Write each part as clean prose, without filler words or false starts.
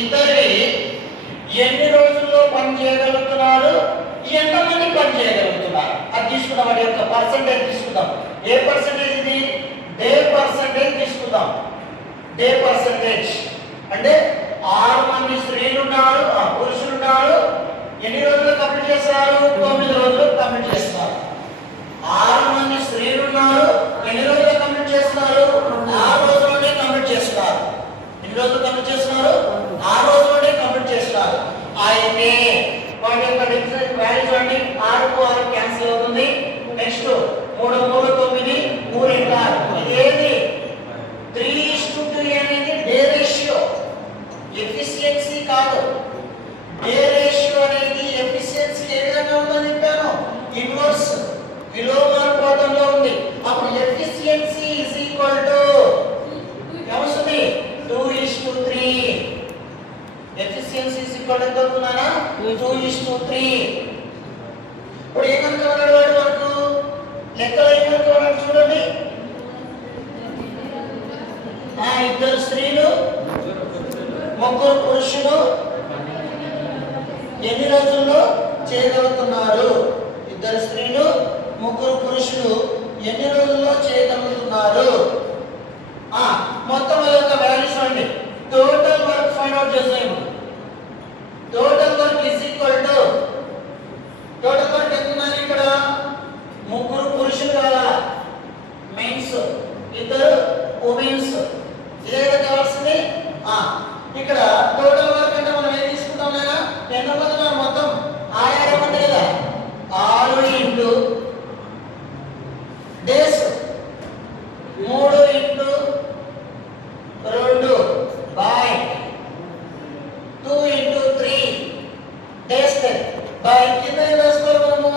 ఇద్దరి ఎన్ని రోజుల్లో పని చేయగలుగుతున్నారు, ఎంతమంది పని చేయగలుగుతున్నారు అది తీసుకుందాం. వాటి యొక్క పర్సంటేజ్ తీసుకుందాం. ఏ పర్సంటేజ్ ఇది? డే పర్సంటేజ్ తీసుకుందాం. డే పర్సంటేజ్ అంటే 6 మంది స్త్రీలు ఉన్నారు, పురుషులు ఉన్నారు. ఎన్ని రోజులు కంప్లీట్ చేస్తారు? 9 రోజులు కంప్లీట్ చేస్తున్నారు. 6 మంది స్త్రీలు ఉన్నారు, ఎన్ని రోజులు కంప్లీట్ చేస్తున్నారు? 6 రోజుల్లోనే కంప్లీట్ చేస్తున్నారు. ఎన్ని రోజులు కంప్లీట్ చేస్తున్నారు? 6 రోజుల్లోనే కంప్లీట్ చేస్తున్నారు. అయితే వాటి యొక్క డిఫరెన్స్ వాల్యూస్ అండి. 6 కు 6 క్యాన్సిల్ అవుతుంది. నెక్స్ట్ 3 3 9 3 6 ఇదేది 3:2 అనేది డే రేషియో, ఎఫిషియన్సీ కాదు. డే రేషియో అనేది ఎఫిషియన్సీ ఏ విధంగా ఉందని చెప్పాను, ఇన్వర్స్ విలోమానుపాతంలో ఉంది. అప్పుడు ఎఫిషియన్సీ ఇస్ ఈక్వల్ టు ఏమొస్తుంది? 2:3. ఎఫిషియన్సీ ఇస్ ఈక్వల్ టు ఎంత అవుతుందనా? 2:3. ఇప్పుడు ఏమనుకోవాలి వాడు మనకు లెక్కలు ఏమనుకోవాలి చూడండి. ఇద్దరు స్త్రీలు, ముగ్గురు పురుషులు ఎన్ని రోజుల్లో చేయగలుగుతున్నారు? ఇద్దరు స్త్రీలు, ముగ్గురు పురుషులు ఎన్ని రోజుల్లో చేయగలుగుతున్నారు? మొత్తం యొక్క వాల్యూస్ అండి. టోటల్ వర్క్ ఫైండ్ అవుట్ చేసాము. Total work is equal to total work ఎంత ఉందని ఇక్కడ ముగ్గురు పురుషులు కదా మెయిన్స్, ఇద్దరు ఉమెన్స్. ఇదే కావాల్సింది. ఇక్కడ టోటల్ వర్క్ అంటే మనం ఏం తీసుకుంటాం లేదా? ఎంతమంది ఉన్నారు మొత్తం? 6 మంది కదా. 6 into days, 3 into 2 by 2 into 3 days by కింద వేసుకోవాలి మనము.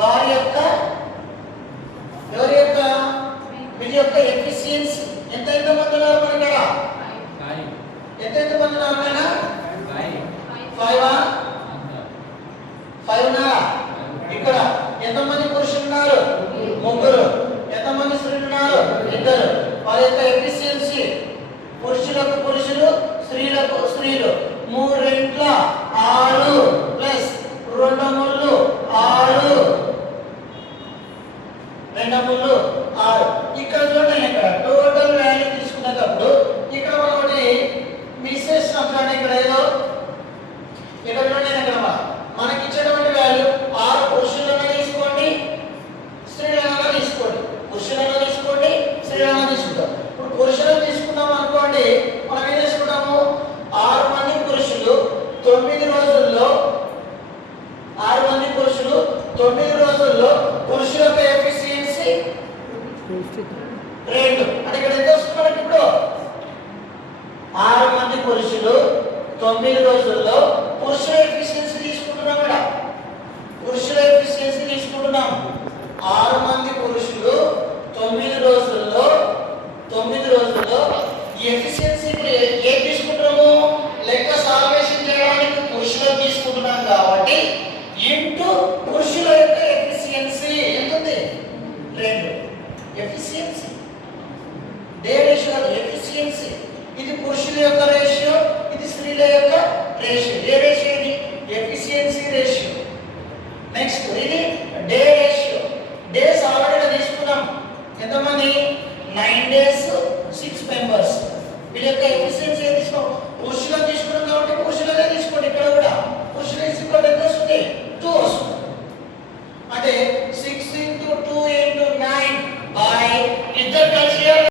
వారి యొక్క ఎవరి యొక్క వీరి యొక్క ఎఫిషియన్సీ ఎంత మంది ఉన్నారు మన ఇక్కడ? ఎంత మంది ఉన్నారు మన? 5 ఉన్నా. ఇక్కడ ఎంతమంది పురుషులు ఉన్నారు? 3. ఎంతమంది స్త్రీలు ఉన్నారు? 2. వారి యొక్క ఎఫిషియన్సీ పురుషులకు పురుషులు, స్త్రీలకు స్త్రీలు 3 ఇంట్ల 6 ప్లస్ 2 ముళ్ళు 6, 2 ముళ్ళు 6. ఇక్కడ చూడండి, ఇక్కడ టోటల్ వాల్యూ తీసుకునేటప్పుడు ఇక్కడ మనం ఒకటి మిస్ చేస్తున్నాం. చూడండి ఇక్కడ ఏదో ఇక్కడ చూడండి, ఇక్కడ మనకి ఇచ్చేటువంటి వాల్యూ 6 పురుషులను తీసుకోండి, స్త్రీలను తీసుకోండి. పురుషులను తీసుకోండి, స్త్రీలను తీసుకుంటాం. ఇప్పుడు పురుషులను తీసుకున్నాం అనుకోండి, మనం ఏం చేసుకుంటాము? 6 మంది పురుషులు 9 రోజుల్లో 6 మంది పురుషులు 9 రోజుల్లో పురుషుల యొక్క ఎఫిషియన్సీ 2. అంటే ఇక్కడ ఎంత వస్తుంది మనకి? ఇప్పుడు 6 మంది పురుషులు 9 రోజుల్లో పురుషుల ఎఫిషియన్సీ తీసుకుంటున్నాం. ఇక్కడ పురుషుల ఎఫిషియన్సీ తీసుకుంటున్నాం. 6 మంది పురుషులు 9 రోజుల్లో ఈ ఎఫిషియన్సీ ఏం తీసుకుంటున్నాము? లెక్క సాల్వేషన్ చేయడానికి పురుషులను తీసుకుంటున్నాం కాబట్టి ఇంటూ పురుషుల యొక్క ఎఫిషియన్సీ ఎంత ఉంది? 2. ఎఫిషియన్సీ డే రేషియో, ఎఫిషియన్సీ ఇది పురుషుల యొక్క రేషియో, ఇది స్త్రీల యొక్క రేషియో.